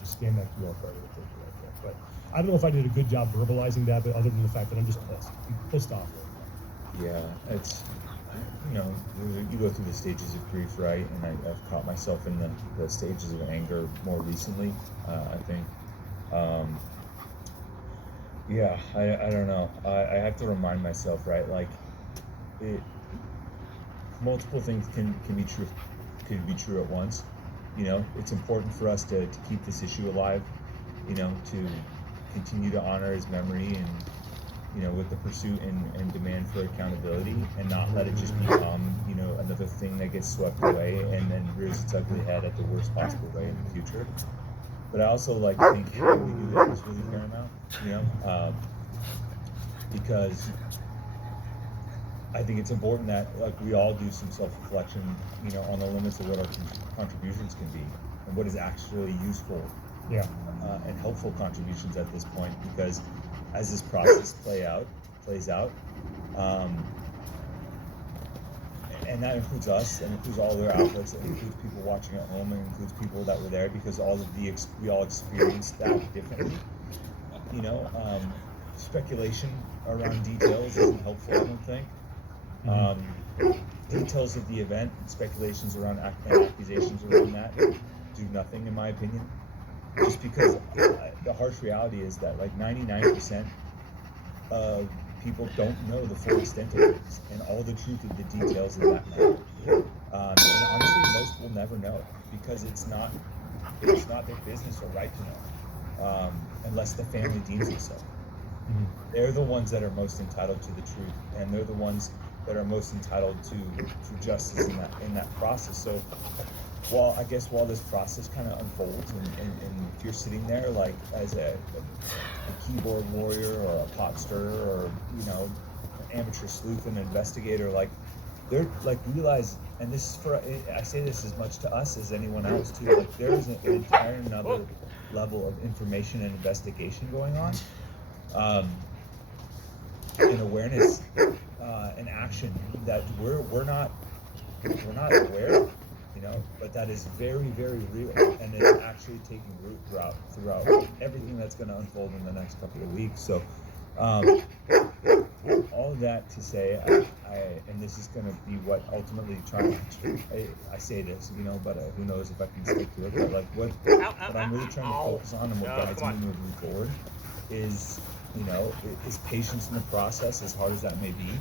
Just stand that QR card and take it right there. But I don't know if I did a good job verbalizing that, but other than the fact that I'm just pissed. I'm pissed off. Yeah, it's, you know, you go through the stages of grief, right? And I've caught myself in the stages of anger more recently, I think. Yeah, I don't know. I have to remind myself, right? Like, it, multiple things can be true, could be true at once. You know, it's important for us to keep this issue alive, you know, to continue to honor his memory and, you know, with the pursuit and demand for accountability, and not let it just become, you know, another thing that gets swept away and then rears its ugly head at the worst possible way in the future. But I also like think when we do that is really paramount, you know, because I think it's important that like we all do some self-reflection, you know, on the limits of what our contributions can be and what is actually useful, Yeah. and helpful contributions at this point. Because as this process plays out, um, and that includes us, and includes all their outlets, it includes people watching at home, and includes people that were there, because all of we all experienced that differently. You know, speculation around details isn't helpful, I don't think. Um, Details of the event and speculations around and accusations around that do nothing, in my opinion. Just because the harsh reality is that like 99% of people don't know the full extent of things and all the truth of the details of that matter. And honestly, most will never know, because it's not their business or right to know, unless the family deems it so. They're the ones that are most entitled to the truth, and they're the ones that are most entitled to justice in that process. So while this process kind of unfolds, and if you're sitting there like as a keyboard warrior or a pot stirrer, or, you know, an amateur sleuth and investigator, like, they're like, realize, and this is for, I say this as much to us as anyone else too, like there's an entire another level of information and investigation going on, and awareness, and action that we're not aware of, you know, but that is very, very real, and is actually taking root throughout everything that's going to unfold in the next couple of weeks. So, all of that to say, and this is going to be what ultimately I say this, you know, but who knows if I can stick to it. But like what I'm really trying to focus on, and what guides me moving forward, is, you know, is patience in the process, as hard as that may be.